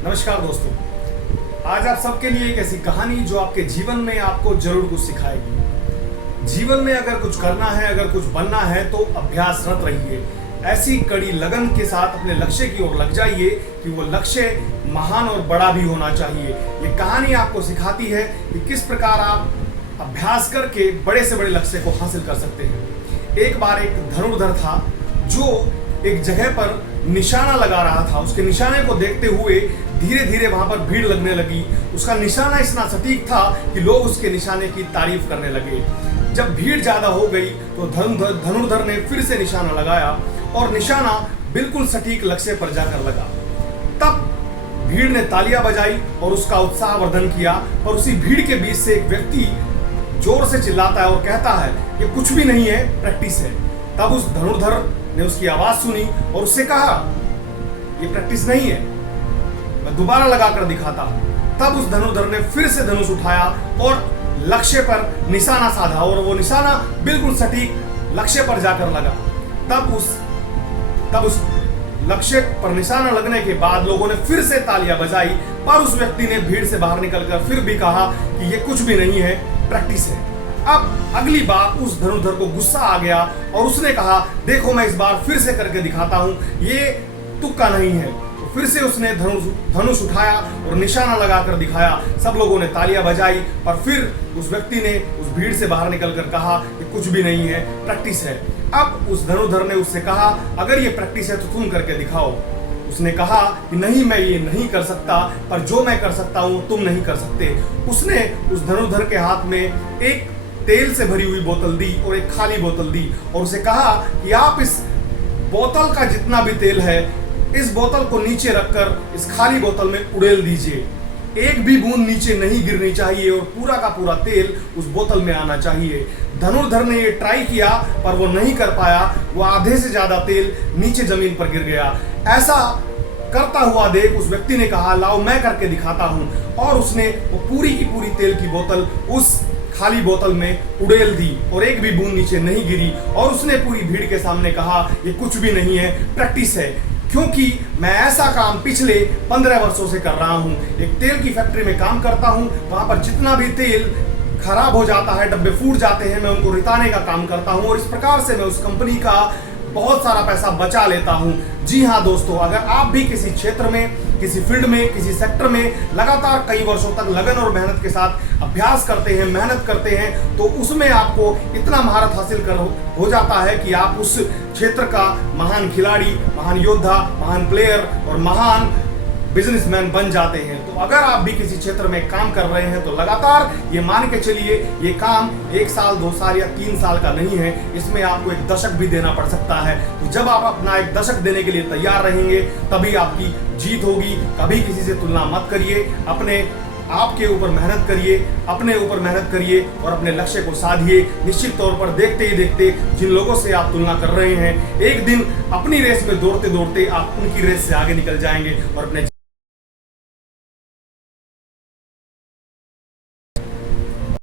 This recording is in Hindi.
नमस्कार दोस्तों, आज आप सबके लिए एक ऐसी कहानी जो आपके जीवन में आपको जरूर कुछ सिखाएगी। जीवन में अगर कुछ करना है, अगर कुछ बनना है तो अभ्यासरत रहिए। ऐसी कड़ी लगन के साथ अपने लक्ष्य की ओर लग जाइए कि वो लक्ष्य महान और बड़ा भी होना चाहिए। ये कहानी आपको सिखाती है कि किस प्रकार आप अभ्यास करके बड़े से बड़े लक्ष्य को हासिल कर सकते हैं। एक बार एक धनुर्धर था जो एक जगह पर निशाना लगा रहा था। उसके निशाने को देखते हुए धीरे धीरे वहां पर भीड़ लगने लगी। उसका निशाना इतना सटीक था कि लोग उसके निशाने की तारीफ करने लगे। जब भीड़ ज्यादा हो गई तो धनुर्धर ने फिर से निशाना लगाया और निशाना बिल्कुल सटीक लक्ष्य पर जाकर लगा। तब भीड़ ने तालियां बजाई और उसका उत्साह वर्धन किया। और उसी भीड़ के बीच से एक व्यक्ति जोर से चिल्लाता है और कहता है, ये कुछ भी नहीं है, प्रैक्टिस है। तब उस धनुर्धर ने उसकी आवाज सुनी और उससे कहा, ये प्रैक्टिस नहीं है, मैं दोबारा लगाकर दिखाता हूं। तब उस धनुर्धर ने फिर से धनुष उठाया और लक्ष्य पर निशाना साधा और वो निशाना बिल्कुल सटीक लक्ष्य पर जाकर लगा। तब उस लक्ष्य पर निशाना लगने के बाद लोगों ने फिर से तालियां बजाई, पर उस व्यक्ति ने भीड़ से बाहर निकलकर फिर भी कहा कि ये कुछ भी नहीं है, प्रैक्टिस है। अब अगली बार उस धनुर्धर को गुस्सा आ गया और उसने कहा, देखो मैं इस बार फिर से करके दिखाता हूं, ये तुक्का नहीं है। तो फिर से उसने धनुष उठाया और निशाना लगाकर दिखाया। सब लोगों ने तालियां बजाई, पर फिर उस व्यक्ति ने उस भीड़ से बाहर निकलकर कहा कि कुछ भी नहीं है, प्रैक्टिस है। अब उस धनुर्धर ने उससे कहा, अगर ये प्रैक्टिस है तो तुम करके दिखाओ। उसने कहा कि नहीं, मैं ये नहीं कर सकता, पर जो मैं कर सकता हूं तुम नहीं कर सकते। उसने उस धनुर्धर के हाथ में एक तेल से भरी हुई बोतल दी और एक खाली बोतल दी और उसे कहा कि आप इस बोतल का जितना भी तेल है, इस बोतल को नीचे रखकर इस खाली बोतल में उड़ेल दीजिए। एक भी बूंद नीचे नहीं गिरनी चाहिए और पूरा का पूरा तेल उस बोतल में आना चाहिए। धनुर्धर ने ये ट्राई किया पर वो नहीं कर पाया। वो आधे से ज्यादा तेल नीचे जमीन पर गिर गया। ऐसा करता हुआ देख उस व्यक्ति ने कहा, लाओ मैं करके दिखाता हूं। और उसने वो पूरी की पूरी तेल की बोतल उस खाली बोतल में उड़ेल दी और एक भी बूंद नीचे नहीं गिरी। और उसने पूरी भीड़ के सामने कहा, ये कुछ भी नहीं है, प्रैक्टिस है। क्योंकि मैं ऐसा काम पिछले 15 वर्षों से कर रहा हूं। एक तेल की फैक्ट्री में काम करता हूं। वहां पर जितना भी तेल खराब हो जाता है, डब्बे फूट जाते हैं, मैं उनको रिताने का काम करता हूं और इस प्रकार से मैं उस कंपनी का बहुत सारा पैसा बचा लेता हूं। जी हाँ दोस्तों, अगर आप भी किसी क्षेत्र में, किसी फील्ड में, किसी सेक्टर में लगातार कई वर्षों तक लगन और मेहनत के साथ अभ्यास करते हैं, मेहनत करते हैं, तो उसमें आपको इतना महारत हासिल हो जाता है कि आप उस क्षेत्र का महान खिलाड़ी, महान योद्धा, महान प्लेयर और महान बिजनेसमैन बन जाते हैं। तो अगर आप भी किसी क्षेत्र में काम कर रहे हैं तो लगातार ये मान के चलिए, ये काम 1 साल, 2 साल या 3 साल का नहीं है। इसमें आपको 1 दशक भी देना पड़ सकता है। तो जब आप अपना 1 दशक देने के लिए तैयार रहेंगे तभी आपकी जीत होगी। कभी किसी से तुलना मत करिए, अपने आपके ऊपर मेहनत करिए, अपने ऊपर मेहनत करिए और अपने लक्ष्य को साधिए। निश्चित तौर पर देखते ही देखते जिन लोगों से आप तुलना कर रहे हैं, एक दिन अपनी रेस में दौड़ते दौड़ते आप उनकी रेस से आगे निकल जाएंगे और अपने